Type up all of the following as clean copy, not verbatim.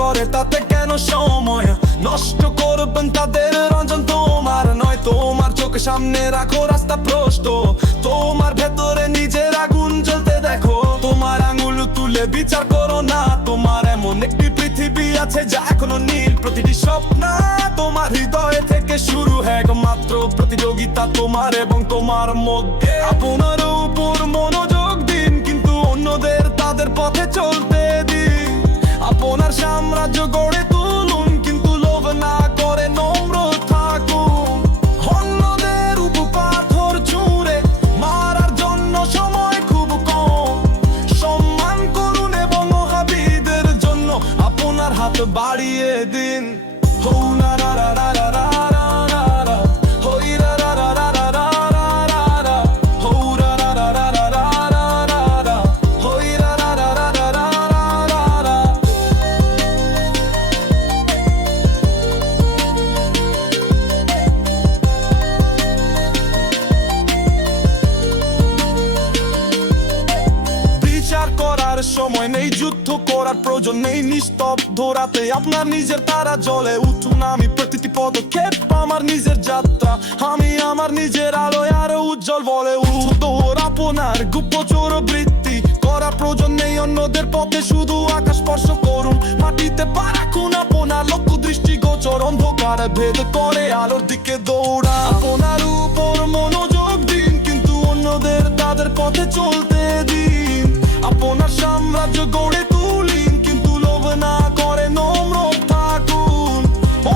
করে তাতে কেন সময় নষ্ট করবেন তাদের রঞ্জন তোমার নয়। তোমার চোখের সামনে রাখো রাস্তা প্রশস্ত, তোমার ভেতরে নিজের আগুন জ্বলতে দেখো। তোমার আঙুল তুলে বিচার করো না, তোমার এমন একটি পৃথিবী আছে যা এখনো নীল। প্রতিটি স্বপ্ন তোমার হৃদয়ে থেকে শুরু, একমাত্র প্রতিযোগিতা তোমার এবং তোমার মধ্যে। আপনার উপর মনোযোগ দিন, কিন্তু অন্যদের তাদের পথে চলতে দিন। আপনার সাম্রাজ্য গড়ে তুলুন, কিন্তু লোভ না করে নম্র থাকুন। অন্যদের উপর পাথর ছুঁড়ে মারার জন্য সময় খুব কম। সম্মান করুন এবং মহাবীরদের জন্য আপনার হাত বাড়িয়ে দিন। হো না রা রা রা রা রা রা রা, হই রা রা রা রা রা রা রা রা, হো রা রা রা রা রা রা রা রা, হই রা রা রা রা রা রা রা রা। বিচার করার সময় নেই, যুদ্ধ করার প্রয়োজন নেই। নিস্তব্ধ রাতে আপনার নিজের তারা জ্বলে উঠুন। আমি প্রতিটি পদক্ষেপ আমার নিজের যাত্রা, আমি আমার নিজের আলোয় আরো উজ্জ্বল বলে উঠুন। আপনার গুপ্তচর বৃত্তি করার প্রয়োজন নেই অন্যদের পথে, শুধু আকাশ স্পর্শ করুন। মাটিতে পা রাখুন, আপনার লক্ষ্য দৃষ্টিগোচর। অন্ধকার ভেদ করে আলোর দিকে দৌড়া। আপনার উপর মনোযোগ দিন, কিন্তু অন্যদের তাদের পথে চলতে দিন। আপনার সাম্রাজ্য গড়ে তুলিন, কিন্তু লোভ না করে নম্র থাকুন।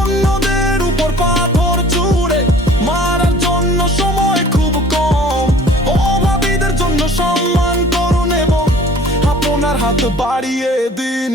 অন্যদের উপর পাথর ছুঁড়ে মারার জন্য সময় খুব কম। অভাবীদের জন্য সম্মান করুন এবং আপনার হাত বাড়িয়ে দিন।